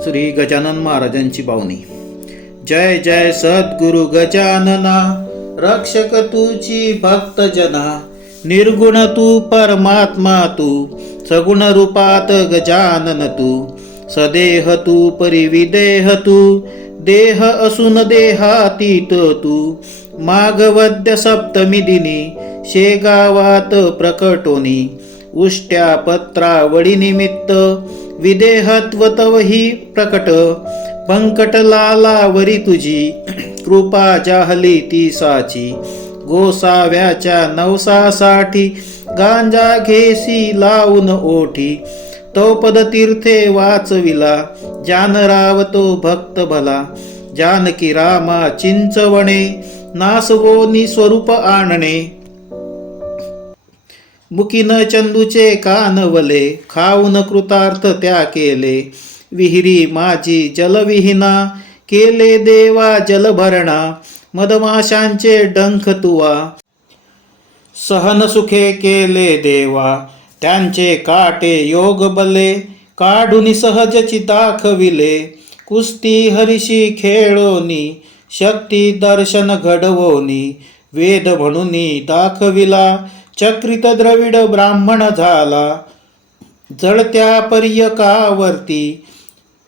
श्री गजानन महाराजांची बावणी जय जय सद्गुरु गजानना रक्षक तुझी भक्त जना निर्गुण तू परमात्मा तू सगुण रूपात गजानन तू सदेह तू परिविदेह तू देह असून देहातीत तू माघवद्य सप्तमी दिनी शेगावात प्रकटोनी उष्ट्या पत्रावळी निमित्त विदेहत्व तव ही प्रकट पंकट लालावरी तुझी कृपा जाहली ती साची गोसाव्याच्या नवसासाठी गांजा घेसी लावून ओठी तो पदतीर्थे वाचविला जानराव तो भक्त भला जानकी रामा चिंचवणे नासवोनी स्वरूप आणणे मुकीन चंदूचे कानवले खाऊन कृतार्थ त्या केले. विहिरी माझी जलविहीना केले देवा जलभरणा मधमाशांचे डंख तुवा. सहन सुखे केले देवा त्यांचे काटे योग बले काढून सहजची दाखविले कुस्ती हरिशी खेळोनी शक्ती दर्शन घडवोनी वेद म्हणून दाखविला. चक्रित द्रविड ब्राह्मण झाला. जळत्या पर्यकावरती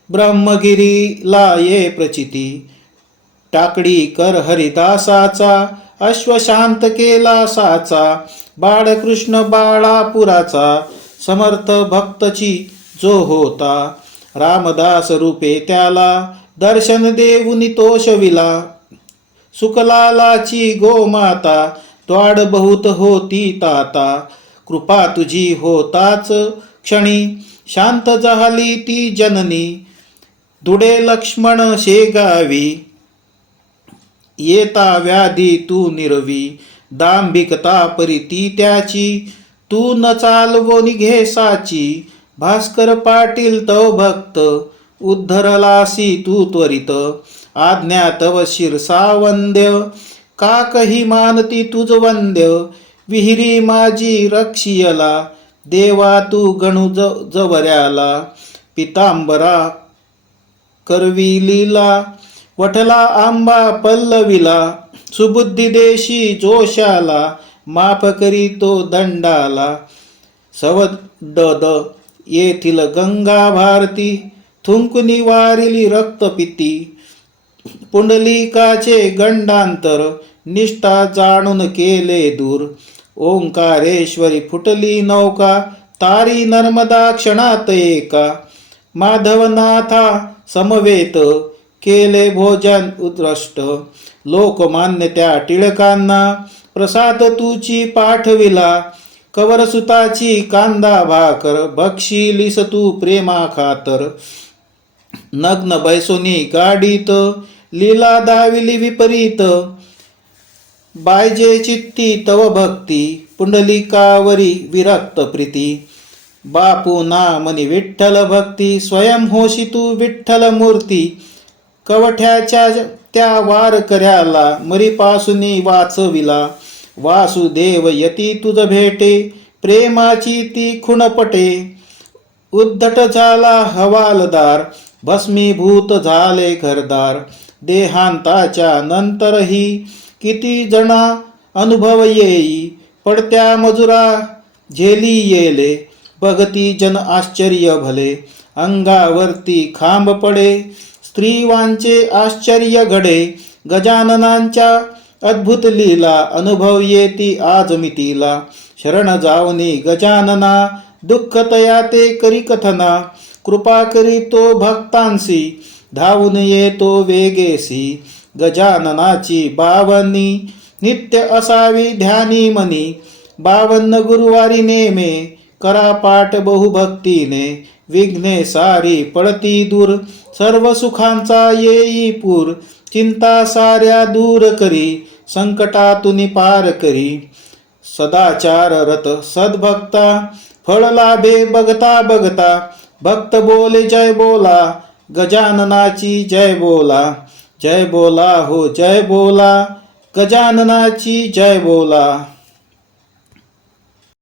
ब्रह्मगिरीला ये प्रचिती. टाकडी कर हरिदासाचा अश्वशांत केला साचा बाळकृष्ण बाळापुराचा समर्थ भक्तची जो होता. रामदास रूपे त्याला दर्शन देऊनी तोषविला. सुकलालाची गोमाता द्वाड बहुत होती ताता कृपा तुझी होताच क्षणी. शांत झाली ती जननी दुडे लक्ष्मण शेगावी. येता व्याधी तू निरवी दांभिकता परी ती त्याची. तू न चालवोनी घे साची भास्कर पाटील तव भक्त उद्धरलासी तू त्वरित. आज्ञा तव शिरसावंद्य काकही मानती तुझ वंद्य विहिरी माझी रक्षियला देवा तू गणू जवऱ्याला. पितांबरा करविलीला वठला आंबा पल्लवीला सुबुद्धी देशी जोशाला माफ करी तो दंडाला. सवड येथील गंगा भारती थुंकनी वारिली रक्तपिती पुंडलिकाचे गंडांतर निष्ठा जाणून केले दूर. ओंकारेश्वरी फुटली नौका तारी नर्मदा क्षणात एका. माधवनाथा समवेत केले भोजन उद्रष्ट लोकमान्य त्या टिळकांना प्रसाद तुची पाठविला. कवरसुताची कांदा भाकर बक्षिलीस तू प्रेमा खातर नग्न बैसोनी गाडीत लीला दाविली विपरीत. बायजे चित्ती तव भक्ती पुंडलिकावरी विरक्त प्रीती. बापू नामनी विठ्ठल भक्ती स्वयं होशी तू विठ्ठल मूर्ती. कवठ्याच्या त्या वार कर्याला मरीपासूनी वाचविला. वासुदेव यती तुझ भेटे प्रेमाची ती खुणपटे. उद्धट झाला हवालदार भस्मीभूत झाले घरदार. देहांताच्या नंतरही किती जणा अनुभव येई पडत्या मजुरा झेली येले. बघती जन आश्चर्य भले अंगावरती खांब पडे. स्त्रीवांचे आश्चर्य घडे गजाननांच्या अद्भुत लीला अनुभव येती आज मितीला शरण जावनी गजानना दुःखतया ते करी कथना. कृपा करी तो भक्तांसी धावून येतो वेगेसी गजाननाची बावनी नित्य असावी ध्यानी मनी बावन्न गुरुवारी नेमे करा पाठ बहुभक्तीने विघ्ने सारी पडती दूर. सर्व सुखांचा येई पूर चिंता साऱ्या दूर करी संकटातून पार करी. सदाचार रत सद्भक्ता फळ लाभे बघता बघता भक्त बोले जय बोला गजाननाची जय बोला जय बोला हो जय बोला. गजाननाची जय बोला.